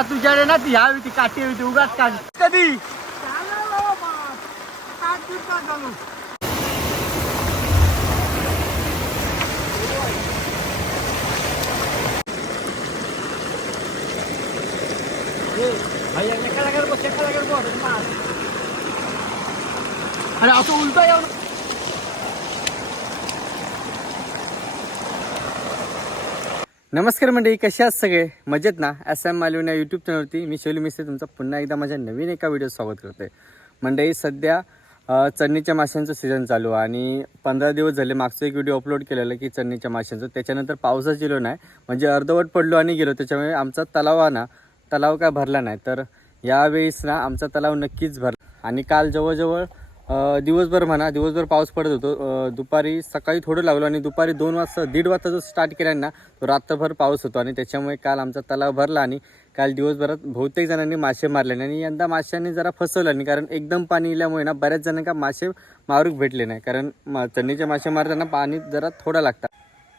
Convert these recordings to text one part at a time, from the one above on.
आता तुझ्याकडे ना ती ह्यावी ती काठी हवी ती उगाच काढ कधी अरे असं उलट येऊन नमस्कार मंडळी कसे आहात सगळे? मजेत ना? एस एम मालवण या यूट्यूब चॅनलवरती मी शैली मिस्त्री तुमचं पुन्हा एकदा माझ्या नवीन एका व्हिडिओ स्वागत करते मंडळी सध्या चन्नीच्या माशांचं सीझन चालू आहे आणि पंधरा दिवस झाले मागचं एक व्हिडिओ अपलोड केलेला की चन्नीच्या माशांचं. त्याच्यानंतर पावसाच गेलो नाही म्हणजे अर्धवट पडलो आणि गेलो. त्याच्यामुळे आमचा तलाव ना तलाव काय भरला नाही. तर यावेळेस ना आमचा तलाव नक्कीच भरला. आणि काल जवळजवळ दिवसभर म्हणा दिवसभर पाऊस पडत होतो. दुपारी सकाळी थोडं लागलो आणि दुपारी दोन वाजता दीड वाजता जो स्टार्ट केला ना तो रात्रभर पाऊस होतो आणि त्याच्यामुळे काल आमचा तलाव भरला आणि काल दिवसभरात बहुतेक जणांनी मासे मारले नाही आणि यंदा माशांनी जरा फसवलं नाही कारण एकदम पाणी इल्यामुळे ना बऱ्याच जणांना मासे मारूक भेटले नाही. कारण म- चन्नीचे मासे मारताना पाणी जरा थोडं लागतं.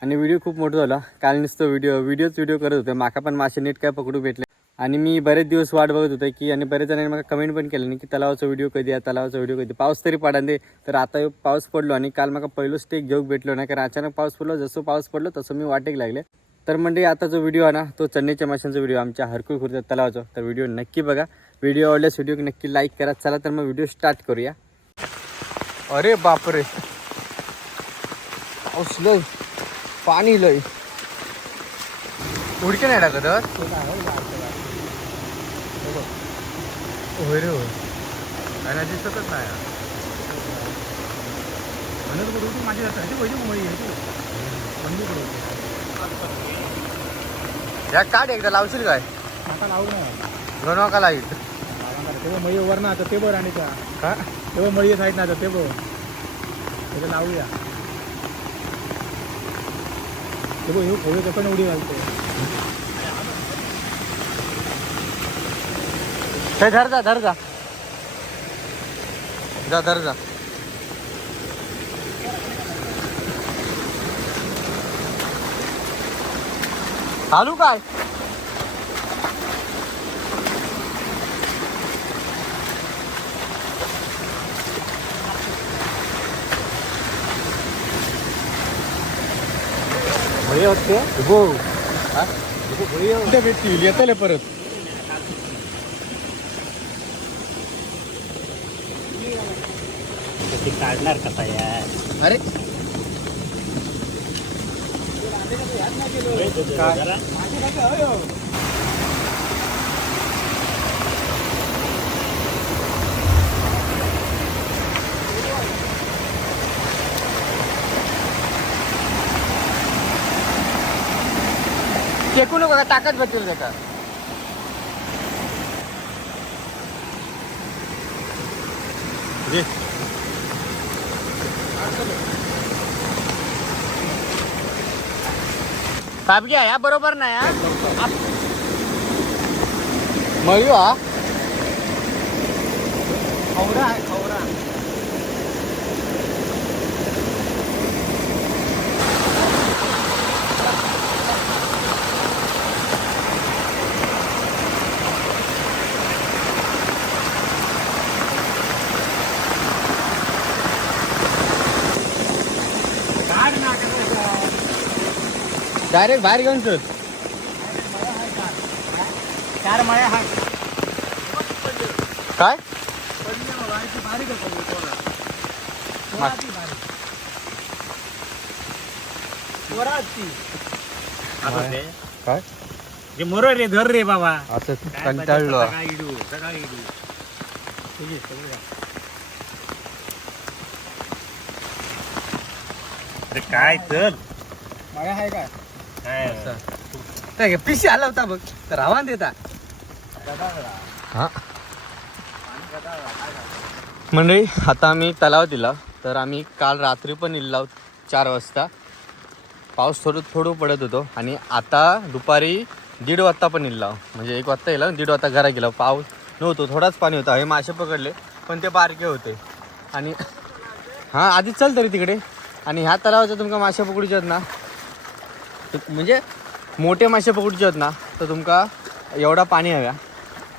आणि व्हिडिओ खूप मोठा झाला. काल नुसतं व्हिडिओ व्हिडिओच व्हिडिओ करत होते. माका पण मासे नीट काय पकडू भेटले. आणि मी बरेच दिवस वाट बघत होतो की आणि बरेच जणांनी मला कमेंट पण केलं की तलावाचा व्हिडिओ कधी आहे तलावाचा व्हिडिओ कधी पाऊस तरी पडा दे. तर आता पाऊस पडलो आणि काल मला पहिलं स्टेक घेऊक भेटलो नाही कारण अचानक पाऊस पडलो. जसं पाऊस पडलो तसं मी वाटेक लागले. तर म्हणजे आता जो व्हिडिओ आहे ना तो चन्नीच्या माशांचा व्हिडिओ आमच्या हरकुळ खुर्द तलावाचा. तर व्हिडिओ नक्की बघा. व्हिडिओ आवडल्यास व्हिडिओ नक्की लाईक करा. चला तर मग व्हिडिओ स्टार्ट करूया. अरे बापरे. पाऊस लय. पाणी लय. उडके नाही टाकत होय रे होय दिसतच नाही. या काढ एकदा लावशील काय? आता लावू नाही. गणवा का लाइट तेव्हा मळी वर ना आता ते बरं आणि का का? तेव्हा मळी साईड ना आता ते बघ त्याचं लावूया. ते बघ हे खोवे कसं उडी घालतो धर जा धर जा. जा धर जा. चालू काय? होते? गो. भेटतील येतले परत. काढणार कसा यार अरे टेकू नको का ताकद भेटेल त्याचा घे. साहेब घ्या या बरोबर नाही हा? मयू हा? डायरेक्ट बाहेर घेऊन चल चार मळ्या हा काय? बारीक काय? जे मोर रे धर रे बाबा. असं कंटाळलो. सकाळी इडू सकाळी इडू. तुझी सगळी अरे काय चल? मळ्या आहे काय? काय काय पिशी आला होता बघ. तर देता. हा. मंडळी आता आम्ही तलाव दिला. तर आम्ही काल रात्री पण इल्ला चार वाजता. पाऊस थोडं थोडं पडत होतो. आणि आता दुपारी दीड वाजता पण इल्ला. म्हणजे एक वाजता येला दीड वाजता घरा गेला. पाऊस नव्हतो थोडाच पाणी होता. हे मासे पकडले पण ते बारके होते. आणि हां आधी चल तरी तिकडे. आणि ह्या तलावाचं तुमका मासे पकडूचे आहेत ना. म्हणजे मोठे मासे पकडूचे आहेत ना तर तुमका एवढा पाणी हव्या.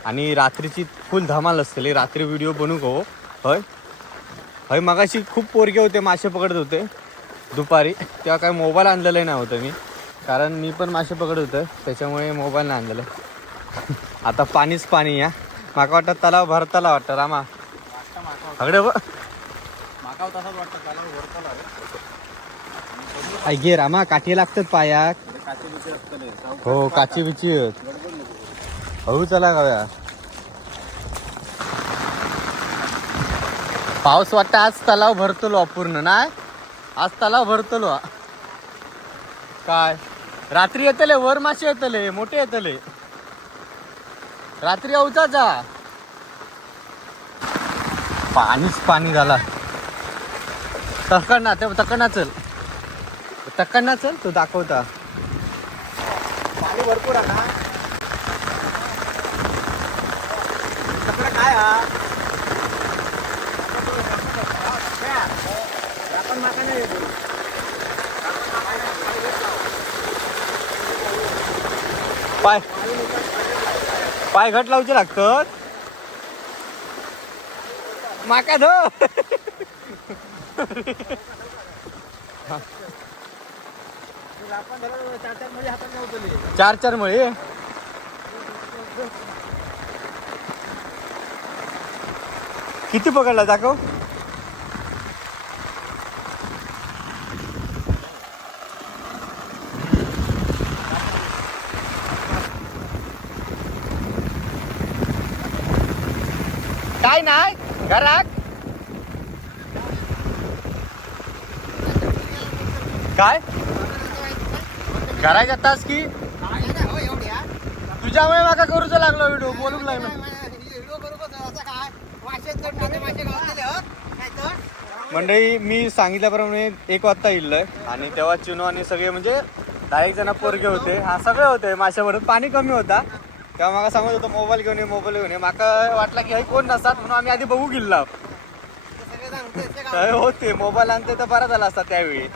आणि रात्रीची फुल धमाल असतली. रात्री व्हिडिओ बनूक गो हो? हय? हय मगाशी खूप पोरगे होते मासे पकडत होते. दुपारी. तेव्हा काय मोबाईल आणलेलं नाही होतं मी. कारण मी पण मासे पकडत होतं. त्याच्यामुळे मोबाईल नाही आणलेलं. आता पाणीच पाणी या. माका वाटतं तलाव भरताला वाटतं रामा. अगडे बघ माका तसाच वाटतं तलाव भरताला ऐ घे रामा काठी लागतात पायाक हो काची बिची हळू चला गाव्या पाऊस वाटतं आज तलाव भरतलो अपूर्ण ना आज तलाव भरतलो. काय? रात्री येतले वर मासे येतले मोठे येतले. रात्री अवचा जा पाणीच पाणी झाला. तकडना ते तकडना चल. तकडना चल तो दाखवता. पाणी भरपूर आहे ना? काय हा? आपण माका नाही येतो पाय. पाय घट लावचे लागतात. माका धो आपण धरलं चार चारमध्ये हातात चार चार मुळे? किती पकडला दाखव. काय नाही घरात? काय? घरात जातास की? तुझ्यामुळे माका करूच लागलो व्हिडिओ बोलूक लागलो. मंडळी मी सांगितल्याप्रमाणे एक वाजता येईल आणि तेव्हा चिनो आणि सगळे म्हणजे दहा एक जण पोरगे होते. हा सगळे होते माशावर पाणी कमी होता. तेव्हा माका सांगत होतो मोबाईल घेऊन ये मोबाईल घेऊन ये. माका वाटला की हे कोण नसतात म्हणून आम्ही आधी बघू गेलो होते मोबाईल आणते तर बरा झाला असता त्यावेळी.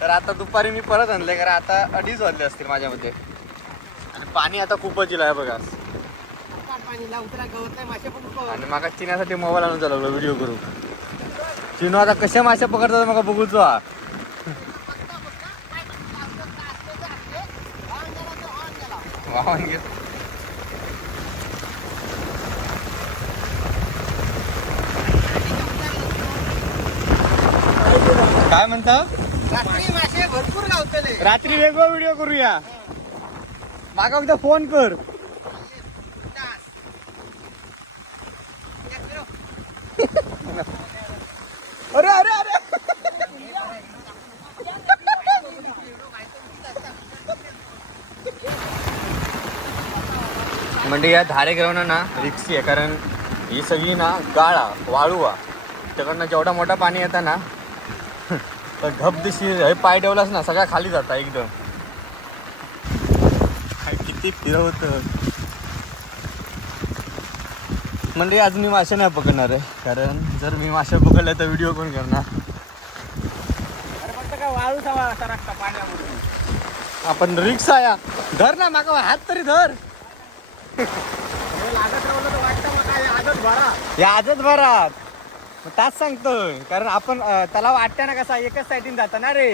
तर आता दुपारी मी परत आणले कारण आता अडीच वाजले असतील माझ्या मते आणि पाणी आता खूपच येईल आहे बघा. आणि माका चिन्यासाठी मोबाईल आणून चालवलं व्हिडिओ करू चिनो आता कशा मासे पकडतात मग बघूच हा. वाहून काय म्हणता? रात्री मासे भरपूर गावतले. रात्री वेगळा व्हिडिओ करूया. मागा एकदा फोन कर. अरे अरे अरे. म्हणजे या धारे ग्रहण ना रिक्सी आहे कारण ही सगळी ना गाळा वाळूवा. त्याकडनं जेवढा मोठा पाणी येतं ना तर धब दिशी हे पाय ठेवलास ना सगळ्या खाली जाता एकदम. काय किती फिरवत. म्हणजे आज मी मासे नाही पकडणार आहे कारण जर मी मासे पकडले तर व्हिडिओ कोण करणार? आपण रिक्स आया धर ना माका हात तरी धर. मग काय आजच भरा या आजच भरात मग तास सांगतोय. कारण आपण अं, तलाव आटत्या ना कसा एकच साईडीन जाता ना रे?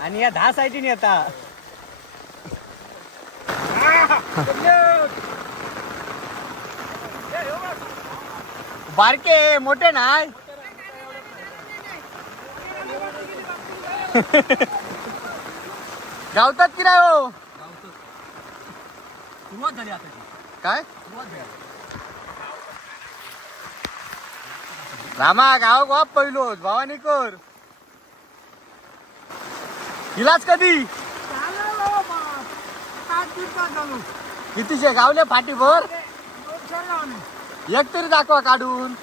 आणि या दहा साईडीन येता बारके मोठे नाही? गावतात की नाही हो? सुरुवात झाली आता. काय? सुरुवात झाली. रामा गाव गाव पहिलो भावानी कर. हिलाच कधी? कितीशे? गावले फाटी भर एक तरी दाखवा काढून.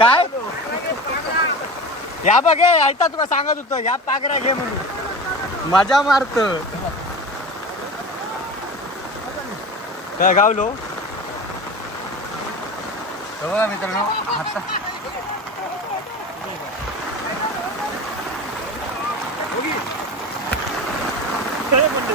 काय? या बघे ऐकता ऐता तुका सांगत होतो या पागरा घे म्हणून. मजा मारत. काय गावलो बघा मित्रांनो आता Thank you.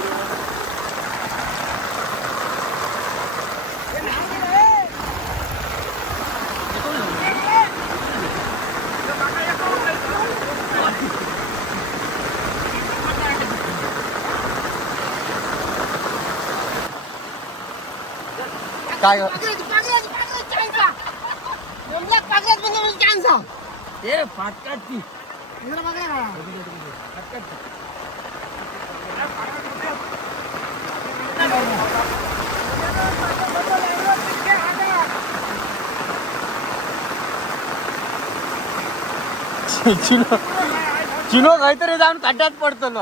काय ग? ए फाटकात ती चिनो चिनो काहीतरी जाऊन खड्ड्यात पडतो लो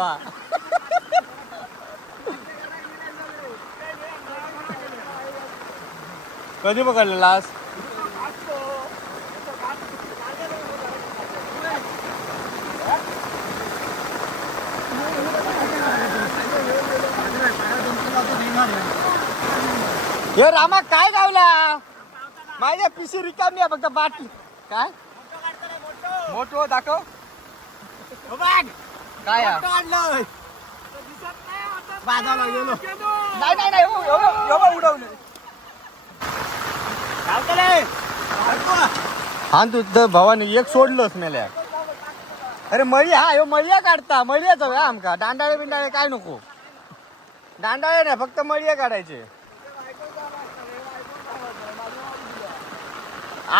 कधी पकडलं लास्ट हे रामा काय गावला? माझ्या पिशी रिकामी आहे फक्त बाटली. काय? मोठो दाखव. काय आहे? बाजाला गेलो. नाही नाही एवढं उडवलं. हा तू तर भावानी एक सोडलोच मेल्या. अरे मळी हा ह्यो मळिया काढता. मळियाच हवं आमका. दांडाळे बिंडाळे काय नको. दांडाळे नाही फक्त मळिया काढायचे.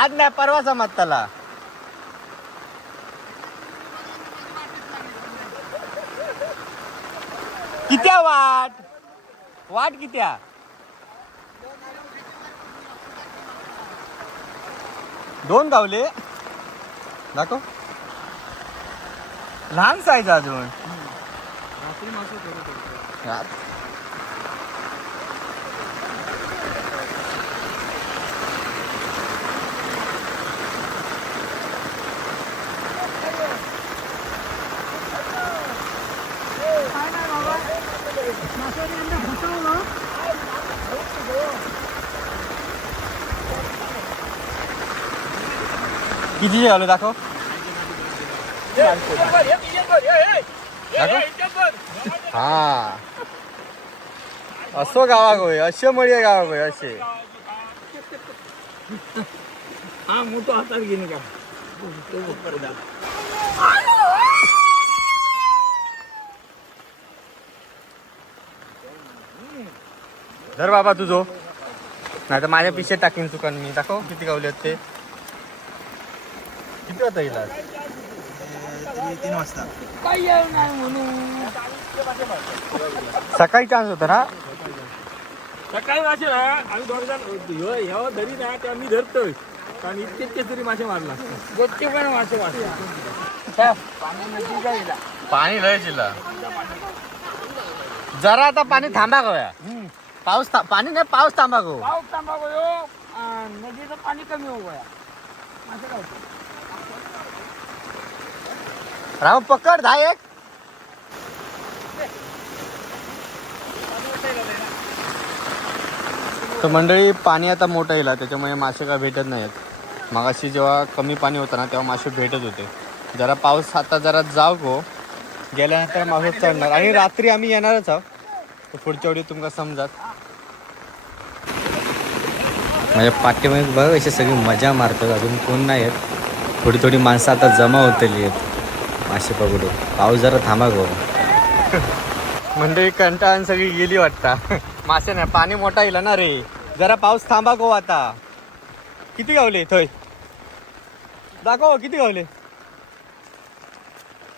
आज नाही परवा समज त्याला. कित्या वाट? वाट कित्या? दोन गावले दाखव लहान साईज अजून यार. किती आलो दाखव हा असो गावाक होय असे मळी गावाक होय असे हा मोठा हातात घेणे का धर बाबा तुझो नाही तर माझ्या पिशे टाकीन चुकान मी दाखव किती गावले ते किती होता येईल तीन वाजता. काही येऊ नाही म्हणून. सकाळी चान्स होता ना? सकाळी मासे ना आम्ही दोन जण ह्यो धरी ना तेव्हा मी धरतोय. कारण इतके इतके तरी मासे मारला. गोष्टी पण वाचू वाचू पाणी लय चिल्ला जरा आता पाणी थांबा गया पाऊस था- पाणी नाही पाऊस थांबा गो. पाऊस तांबा गयो नदीचं पाणी कमी हो गया असं काय राम पकड धा एक. तर मंडळी पाणी आता मोठं येईल त्याच्यामुळे मासे काय भेटत नाहीत. मगाशी जेव्हा कमी पाणी होतं ना तेव्हा मासे भेटत होते. जरा पाऊस आता जरा जाऊ गो. गेल्यानंतर मासे चढणार. आणि रात्री आम्ही येणारच आहोत. तर पुढच्या वेळी तुमका समजात. माझ्या पाठीमागे बघ अशी सगळी मजा मारतात. अजून कोण नाही आहेत थोडी थोडी माणसं आता जमा होतली आहेत. मासे पकडू. पाऊस जरा थांबा गो. म्हणजे कंटाळून सगळी गेली वाटता. मासे नाही पाणी मोठा येईल ना रे. जरा पाऊस थांबा गो आता. किती गावले थंय दाखव किती गावले?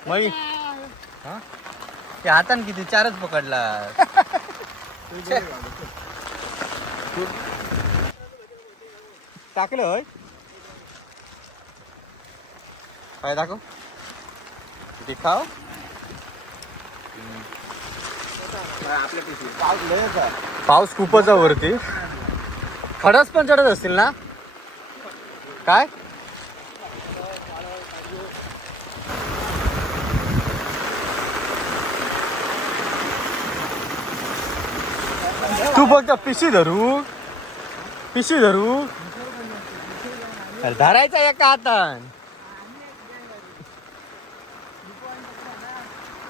मग ते हातान किती? चारच पकडला. टाकलं होय? काय दाखव? किती पाऊस खूपच आहे वरती. खडस पण चढत असतील ना? काय? तू फक्त पिशी धरू. पिशी धरू. धरायचा एका हातान.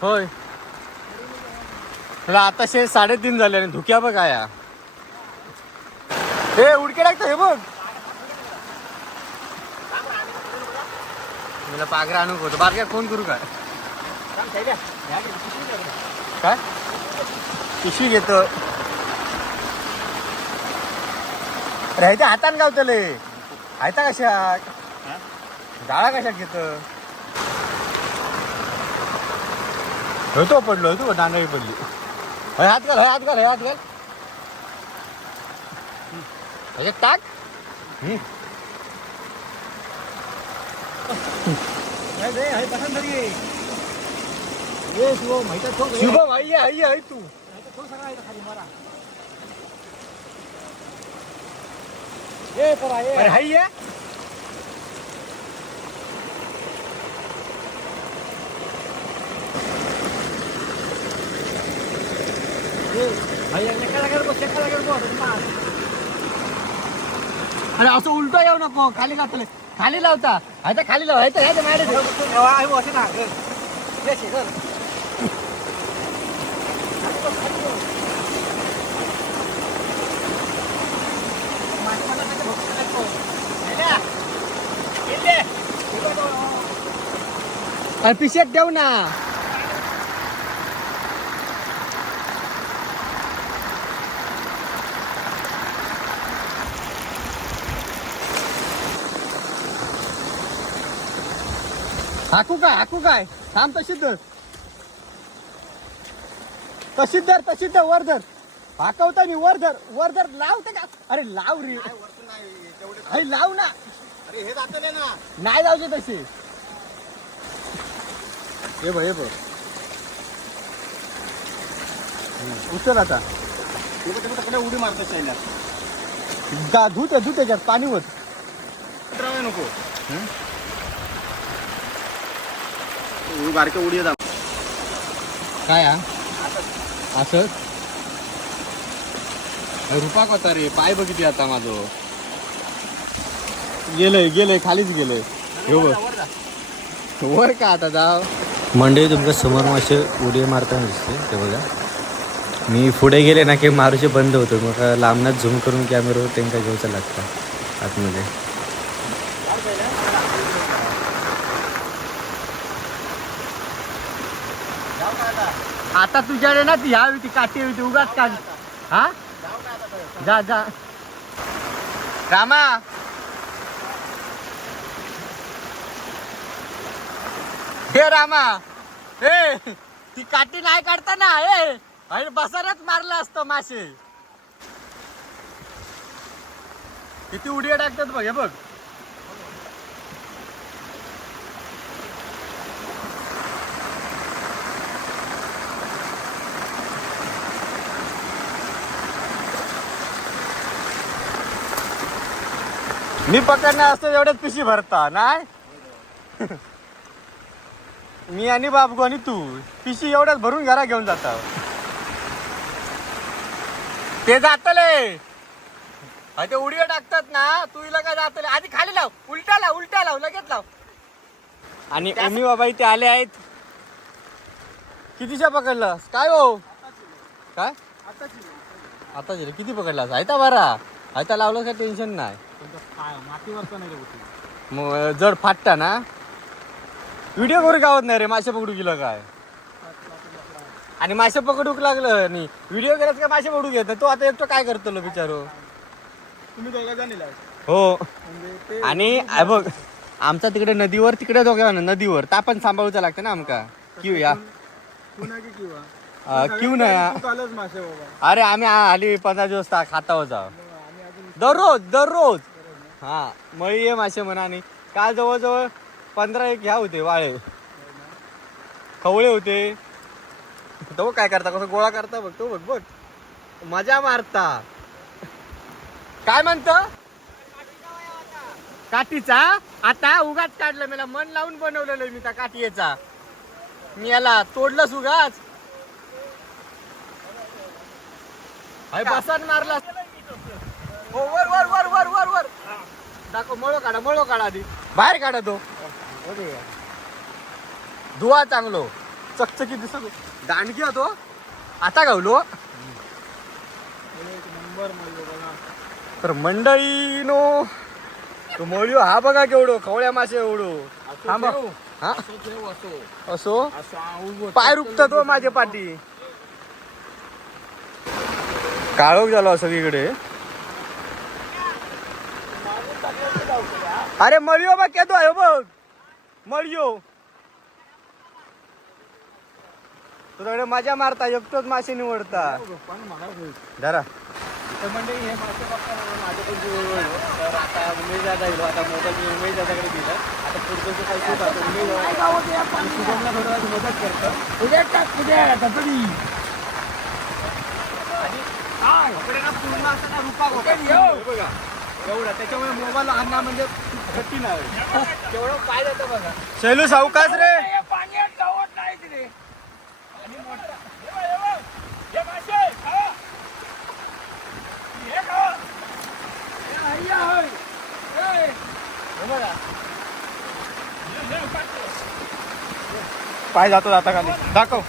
होय. मला आताशे साडेतीन झाले आणि धुक्या बघ आया. हे उडके टाकतो हे बघ. मला पागरा आणू होतो बारक्या फोन करू काय काय? पिशवी घेतो. राहते हातान गावतले हायता कशा? डाळा कशा घेत? होतो पडलो होतो दांडळी पडली. हय हात घाल हय हात घाल हय हात घाल. ह्याच्यात टाक. हम्म. शुभम आई आई आई तू. अरे हाई आहे अरे असं उलट येऊ नको. खाली घातलं खाली लावता. आता खाली लाव. ह्याच्या ह्याच्या मॅडम अरे पिशेत देऊ ना. हाकू काय हाकू काय? थांब तशीच धर. तशीच धर तशीच धर वर धर. हाकवता मी वर धर वर धर. लावते का? अरे लाव रे. अरे लाव. ना. अरे हे जातले ना. नाही जाऊचे तसे हे बघ हे बघ. उचल आता. उडी मारतो गा धुते धुते त्याच्यात पाणी होत नको. उडी बारके उडी येतात काय हा? असं? रुपा होता रे? पाय बघितली आता माझं. गेलंय गेलंय खालीच गेलंय. हे बघ. वर का आता जाव? मंडळी तुमच्यासमोर मासे उडी मारताना दिसते ते बघा. मी पुढे गेले ना की मारूचे बंद होतो. मग लांबनाच झूम करून कॅमेरावर त्यांना घ्यायचं लागतं आतमध्ये. आता तुझ्याकडे ना ती ह्या ती काठी होती उगाच का हा? जा जा. रामा. हे रामा. हे ती काठी नाही काढता ना हे आणि बसारच मारलं असतो मासे. किती उडी टाकतात बघ हे बघ. मी पकडणार असतो एवढ्यात पिशी भरता नाही? मी आणि बाबू आणि तू पिशी एवढ्यात भरून घरा घेऊन जाता. ते जातले. ते उडीवर टाकतात ना तू हिला काय जातले? आधी खाली लाव उलटा लाव उलटा लाव लगेच लाव. आणि ओमी बाबा इथे आले आहेत. कितीच्या पकडलं काय हो काय? आता किती पकडलास? आयता बरा. आयता लावलं काय टेन्शन नाही. मग जड फाटता ना? व्हिडिओ करू गावत नाही रे मासे पकडू गेलं काय? आणि मासे पकडूक लागलं नाही व्हिडिओ करत काय मासे पकडू घेत? तो आता एकटं काय करतो बिचारो? तुम्ही हो. म्हणजे आणि बघ आमचा तिकडे नदीवर तिकडे दोघे नदीवर. तापण सांभाळूचा लागतं ना आमका. क्यू या. किंवा? ना. अरे आम्ही आली पंधरा दिवस खाता होता दररोज दररोज. हा मळी आहे मासे म्हणा आणि काल जवळजवळ पंधरा एक ह्या होते वाळे. खवळे होते. तो काय करता कसं गोळा करता बघ तो बघ बघ. मजा मारता. काय म्हणत? काठीचा? आता उगाच काढलं मला मन लावून बनवलेलं मी त्या काठीचा. मी याला तोडलंच उगाच बसन मारला हो वर वर वर वर वर वर. दाखव मळो काढा मळो काढा आधी. बाहेर काढा तो. धुवा चांगलो. चकचकी दिसत दांडकी होतो. आता गावलो नंबर बघा. तर मंडळी नो तो मळ्यो हा बघा केवढो खवळ्या मासे एवढो. हा? असो ठेव असो. पाय रुपतात हो माझ्या पाठी. काळोख झालो सगळीकडे. अरे मळियो बघ येतो आहे बघ. मळियो तुझ्याकडे मजा मारता एकटोच मासे निवडता. धरा. म्हणजे हे मासे माझ्या पण. तर आता उमेश दादा येलो आता मोबाईल मी उमेश दादाकडे दिला आता पुढचं जे काही सुट आता उमेश दादा- काय गावात या पाणी शुभमला थोडं मदत करतं. उद्या टाक उद्या तपडी कपडे ना पूर्ण असं ना रुपा गोपा. हे बघा. एवढा. त्याच्यामुळे मोबाईल आणणं म्हणजे कठीण आहे. तेवढं पाय जातं बघा. शैलू सावकाश रे. हे पाण्यात गावात नाही तिथे. आणि मोठा. पाय जातो जाता खाली. दाखव.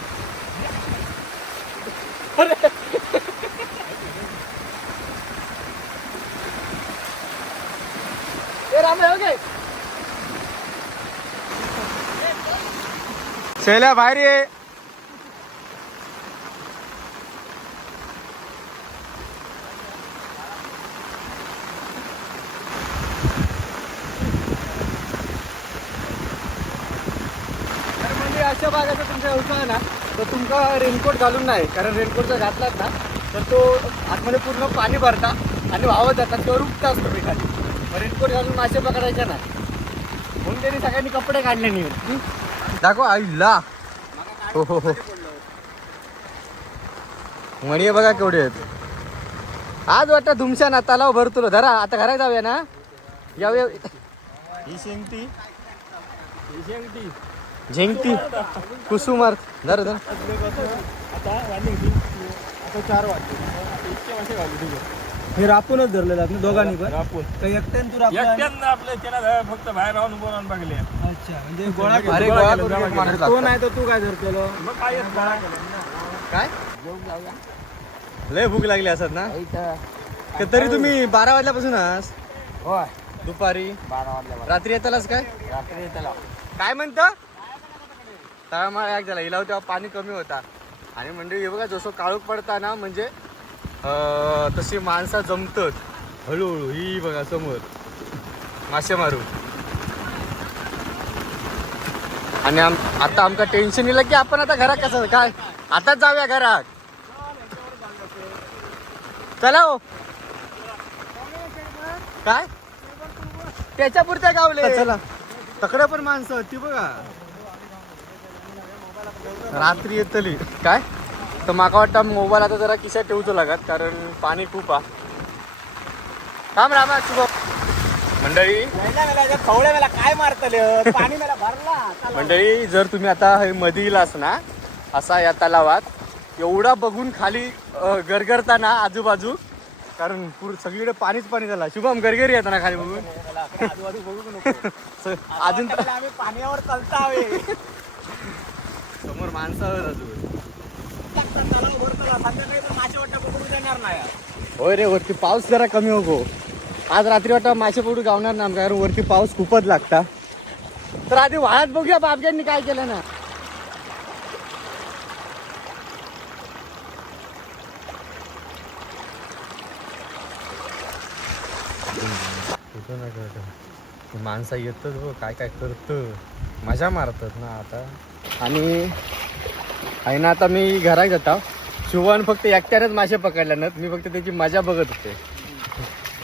शैल्या बाहेर ये. म्हणजे अशा भागाचा तुमचा व्यवसाय ना तर तुमका रेनकोट घालून नाही कारण रेनकोट जर घातलात ना तर तो आतमध्ये पूर्ण पाणी भरता आणि वाहत जातात तो रुपता असतो मी खाली मग रेनकोट घालून मासे पकडायचे ना. म्हणून त्यांनी सगळ्यांनी कपडे काढले नाही. दाखव आईला. हो हो हो. मणी बघा केवढे आहेत. आज वाटतं तुमच्या ना तलाव भरतो धरा आता घरात जाऊया ना. जाऊया ही शेंगती. ही शेंगटी. झेंगती. कुसुमार धर धर. आता चार वाजते इतके मासे घालू तुझे. हे रापूनच धरलेलं आपण दोघांनी पण? रापून. काही एकट्यानं तू एकट्यानं त्याला फक्त बाहेर राहून बघले. अच्छा म्हणजे गोळा केला. अरे गोळा करून तो. नाही तर तू काय धरतेलो? मग काय येत नाही. काय? लय भूक लागली असत ना? का तरी तुम्ही बारा वाजल्यापासून आहात? होय. दुपारी. बारा वाजल्या रात्री येतालाच काय? रात्री त्याला काय म्हणत? तळमाळ एक झाला. हिला तेव्हा पाणी कमी होता. आणि म्हणजे हे बघा जसं काळोख पडता ना म्हणजे तशी माणसं जमतात. हळूहळू ही बघा समोर. मासे मारू. आणि आम आता आमका टेन्शन येलं की आपण आता घरात कसं काय? आताच जाऊया घरात. चला हो. काय? त्याच्या पुरत्या गावले चला. तकडे पण माणसं ती बघा. रात्री येतली. काय? तर माका वाटतं मोबाईल आता जरा खिशात ठेवतो लागत कारण पाणी खूप हा थांब रामा शुभ मंडळी खवळ्या मला काय मारतले? पाणी मला भरला. मंडळी जर तुम्ही आता हे मध्ये येलास ना असा या तलावात एवढा बघून खाली अं, गरगरता ना आजूबाजू कारण पूर सगळीकडे पाणीच पाणी झाला. शुभम गरगरी येतं ना खाली बघून? अजून पाण्यावर चालता समोर माणसं आहेत अजून होय रे वरती पाऊस जरा कमी होतो आज रात्री वाटतं मासे पडू गावणार ना कारण वरती पाऊस खूपच लागता. तर आधी वाळत बघूया बापग्यांनी काय केलं ना. माणसं येतात हो काय काय करत. मजा मारतात ना आता. आणि आहे ना आता मी घरात जाता शिवण फक्त एकट्यानेच मासे पकडल्या नाहीत मी फक्त त्याची मजा बघत होते.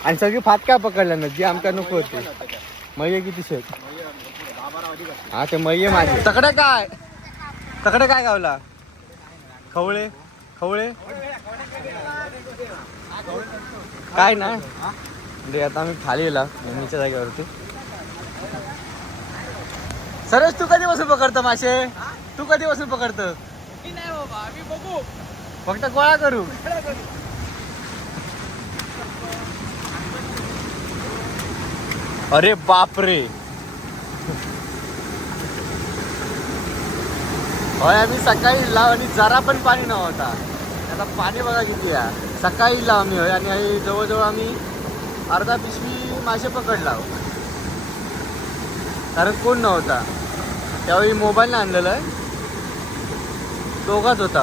आणि सगळी फातका पकडल्या नाहीत जी आमका नको होती. मये किती शेत? हा ते मये माझे तकडे काय? तकडे काय गावला? खवळे? खवळे? काय ना? म्हणजे आता आम्ही खाली गेला नेहमीच्या जागेवरती. सरस तू कधी पकडतो मासे? तू नक्की नाही बाबा आम्ही बघू फक्त गोळा करू. अरे बापरे. होय आम्ही सकाळी लाव आणि जरा पण पाणी नव्हता. आता पाणी बघा किती या सकाळी ला आम्ही होय आणि हे जवळजवळ आम्ही अर्धा पिशवी मासे पकडला. कारण कोण नव्हता. त्यावेळी मोबाईल आणलेलं आहे. दोघाच होता.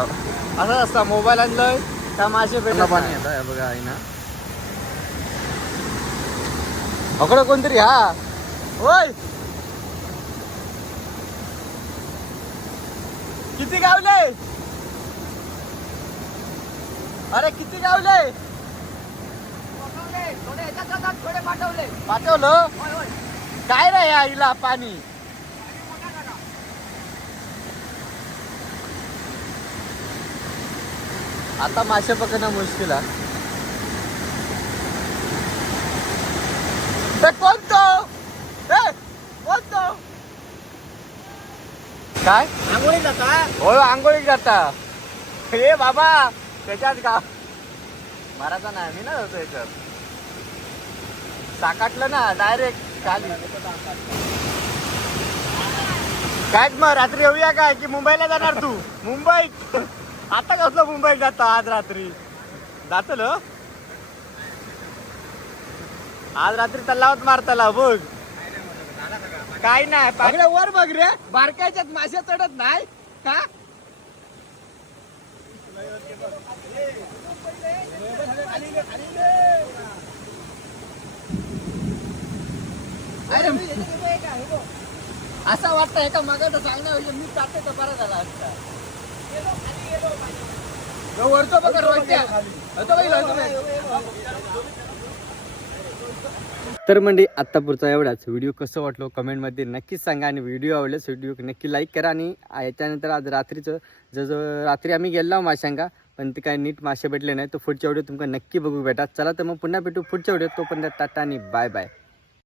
असंच असता मोबाईल आणलंय त्या मासे भेटला पाणी येतं हे बघा आहे ना अकडं कोणतरी हा. होय किती गावले? अरे किती गावले? पाठवले. पाठवलं. काय रे या आईला पाणी? आता मासे पकडणं मुश्किल आहे. काय? आंघोळी जाता हो आंघोळीत जाता हे बाबा त्याच्यात गाव मारायचा नाही मी ना होतो याच्यात. साकाटलं ना डायरेक्ट खाली. काय मग रात्री येऊया काय की मुंबईला जाणार तू? मुंबईत आता कसलं मुंबईत जातो आज रात्री? जातल. आज रात्री तलावात मारताला बघ. काय नाही पागड्या वर बघ रे. बारकायच्यात मासे चढत नाही का? अरे असं वाटतं एका मागं चांगलं म्हणजे मी जाते तर बरा झाला असता. वरतो बघा रोजच्या होतो बाई, होतो बाई. तर म्हणजे आत्ता पुरचा एवढाच. व्हिडिओ कसं वाटलो कमेंटमध्ये नक्कीच सांगा आणि व्हिडिओ आवडल्यास व्हिडिओ नक्की लाईक करा आणि याच्यानंतर आज रात्रीचं जसं रात्री आम्ही गेलो माशांका पण ते काय नीट मासे भेटले नाही तर पुढच्या व्हिडिओ तुमका नक्की बघू भेटा. चला तर मग पुन्हा भेटू पुढच्या व्हिडिओ तोपर्यंत टाटा आणि बाय बाय.